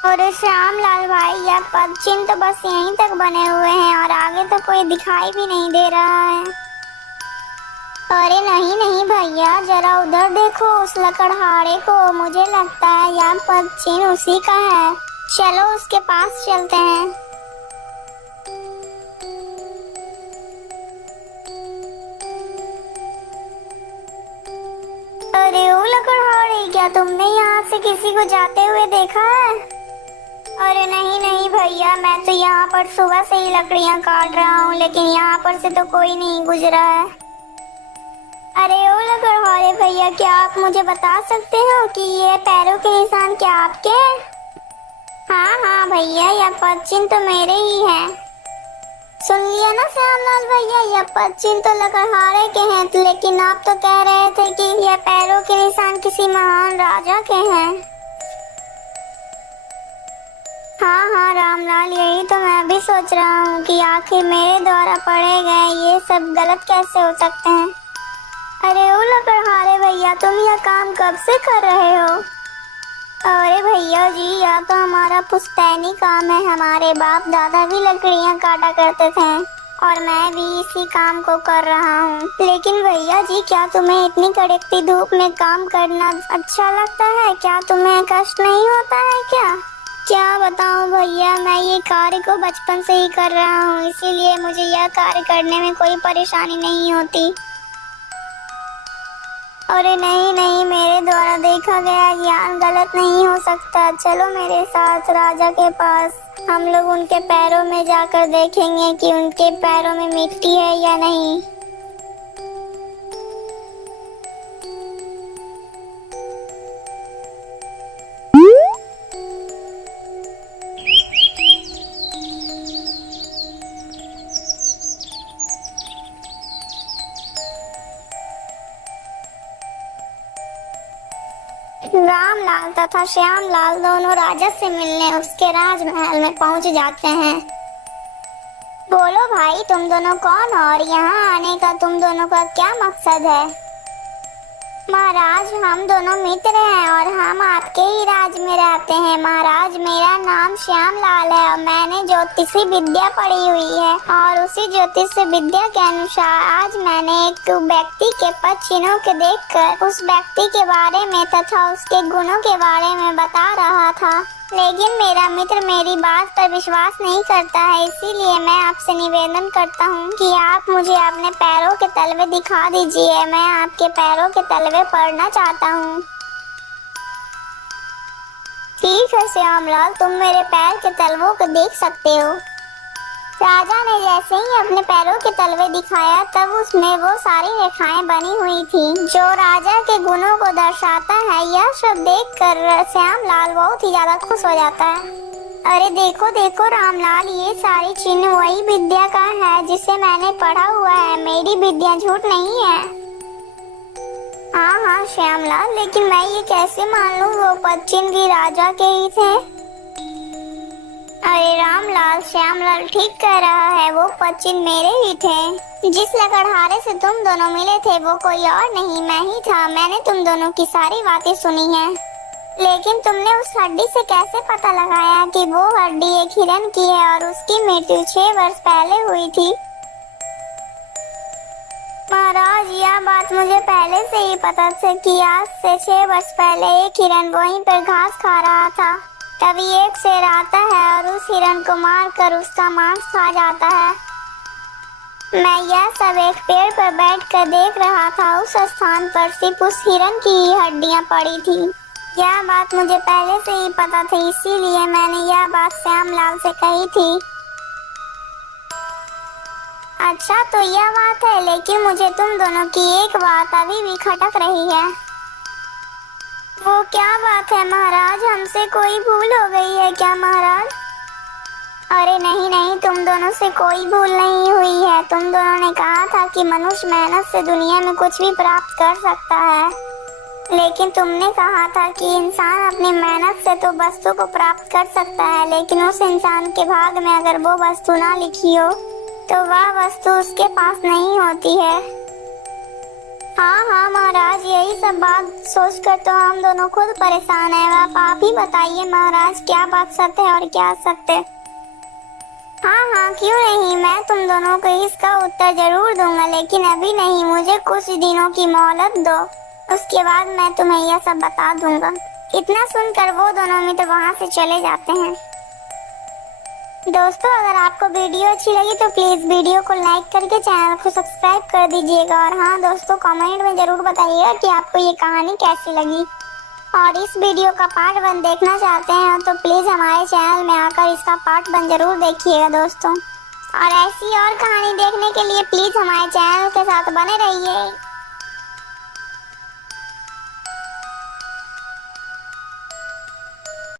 अरे श्याम लाल भाई, यह पद चिन्ह तो बस यहीं तक बने हुए हैं और आगे तो कोई दिखाई भी नहीं दे रहा है। अरे नहीं नहीं भैया, जरा उधर देखो उस लकड़हारे को। मुझे लगता है यह पद चिन्ह उसी का है। चलो उसके पास चलते हैं। अरे ओ लकड़हारे, क्या तुमने यहाँ से किसी को जाते हुए देखा है? अरे नहीं नहीं भैया, मैं तो यहाँ पर सुबह से ही लकड़ियाँ काट रहा हूँ, लेकिन यहाँ पर से तो कोई नहीं गुजरा है। अरे ओ लकड़हारे भैया, क्या आप मुझे बता सकते हो कि ये पैरों के निशान क्या आपके हैं? हाँ हाँ भैया, यह पद चिन्ह तो मेरे ही हैं। सुन लिया ना श्यामलाल भैया, यह पद चिन्ह तो लकड़हारे के हैं, लेकिन आप तो कह रहे थे कि यह पैरों के निशान किसी महान राजा के हैं। हाँ हाँ रामलाल, यही तो मैं भी सोच रहा हूँ कि आखिर मेरे द्वारा पढ़े गए ये सब गलत कैसे हो सकते हैं। अरे ओ लकड़हारे भैया, तुम यह काम कब से कर रहे हो? अरे भैया जी, यह तो हमारा पुश्तैनी काम है। हमारे बाप दादा भी लकड़ियाँ काटा करते थे और मैं भी इसी काम को कर रहा हूँ। लेकिन भैया जी, क्या तुम्हें इतनी कड़कती धूप में काम करना अच्छा लगता है? क्या तुम्हें कष्ट नहीं होता है क्या? क्या बताऊं भैया, मैं ये कार्य को बचपन से ही कर रहा हूँ, इसीलिए मुझे यह कार्य करने में कोई परेशानी नहीं होती। अरे नहीं नहीं, मेरे द्वारा देखा गया ज्ञान गलत नहीं हो सकता। चलो मेरे साथ राजा के पास, हम लोग उनके पैरों में जाकर देखेंगे कि उनके पैरों में मिट्टी है या नहीं। रामलाल तथा श्यामलाल दोनों राजा से मिलने उसके राजमहल में पहुंच जाते हैं। बोलो भाई, तुम दोनों कौन हो और यहाँ आने का तुम दोनों का क्या मकसद है? महाराज, हम दोनों मित्र हैं और हम आपके ही राज में रहते हैं। महाराज, मेरा नाम श्यामलाल है और मैंने ज्योतिषी विद्या पढ़ी हुई है और उसी ज्योतिष विद्या के अनुसार आज मैंने एक व्यक्ति के पद चिन्हों के देखकर उस व्यक्ति के बारे में तथा उसके गुणों के बारे में बता रहा था, लेकिन मेरा मित्र मेरी बात पर विश्वास नहीं करता है। इसीलिए मैं आपसे निवेदन करता हूँ कि आप मुझे अपने पैरों के तलवे दिखा दीजिए। मैं आपके पैरों के तलवे पढ़ना चाहता हूँ। ठीक है श्यामलाल, तुम मेरे पैर के तलवों को देख सकते हो। राजा ने जैसे ही अपने पैरों के तलवे दिखाया, तब उसमें वो सारी रेखाएं बनी हुई थी जो राजा के गुणों को दर्शाता है। यह सब देखकर श्यामलाल बहुत ही ज्यादा खुश हो जाता है। अरे देखो देखो रामलाल, ये सारी चिन्ह वही विद्या का है जिसे मैंने पढ़ा हुआ है। मेरी विद्या झूठ नहीं है। हाँ हाँ श्यामलाल, लेकिन मैं ये कैसे मान लूं वो पद चिन्ह भी राजा के ही थे? अरे रामलाल, श्यामलाल ठीक कह रहा है, वो पद चिन्ह मेरे ही थे। जिस लकड़हारे से तुम दोनों मिले थे वो कोई और नहीं, मैं ही था। मैंने तुम दोनों की सारी बातें सुनी हैं। लेकिन तुमने उस हड्डी से कैसे पता लगाया कि वो हड्डी एक हिरन की है और उसकी मृत्यु 6 वर्ष पहले हुई थी? महाराज, यह बात मुझे पहले से ही पता था कि आज से 6 वर्ष पहले एक हिरन वहीं पर घास खा रहा था। तभी एक शेर आता है और उस हिरन को मारकर उसका मांस खा जाता है। मैं यह सब एक पेड़ पर बैठकर देख रहा था। उस स्थान पर सिर्फ उस हिरन की ही हड्डियां पड़ी थी। यह बात मुझे पहले से ही पता थी, इसीलिए मैंने यह बात श्यामलाल से कही थी। अच्छा तो यह बात है, लेकिन मुझे तुम दोनों की एक बात अभी भी खटक रही है। वो क्या बात है महाराज? हमसे कोई भूल हो गई है क्या महाराज? अरे नहीं नहीं, तुम दोनों से कोई भूल नहीं हुई है। तुम दोनों ने कहा था कि मनुष्य मेहनत से दुनिया में कुछ भी प्राप्त कर सकता है, लेकिन तुमने कहा था कि इंसान अपनी मेहनत से तो वस्तु को प्राप्त कर सकता है, लेकिन उस इंसान के भाग में अगर वो वस्तु ना लिखी हो तो वह वस्तु उसके पास नहीं होती है। हाँ हाँ महाराज, यही सब बात सोचकर तो हम दोनों खुद परेशान हैं। आप ही बताइए महाराज, क्या बात सत्य है और क्या असत्य। हाँ हाँ, क्यों नहीं, मैं तुम दोनों को इसका उत्तर जरूर दूंगा, लेकिन अभी नहीं, मुझे कुछ दिनों की मोहलत दो, उसके बाद मैं तुम्हें यह सब बता दूंगा। इतना सुनकर वो दोनों मित्र वहाँ से चले जाते हैं। दोस्तों, अगर आपको वीडियो अच्छी लगी तो प्लीज वीडियो को लाइक करके चैनल को सब्सक्राइब कर दीजिएगा। और हाँ दोस्तों, कमेंट में जरूर बताइएगा कि आपको ये कहानी कैसी लगी। और इस वीडियो का पार्ट 1 देखना चाहते हैं तो प्लीज हमारे चैनल में आकर इसका पार्ट 1 जरूर देखिएगा दोस्तों। और ऐसी और कहानी देखने के लिए प्लीज हमारे चैनल के साथ बने रहिए।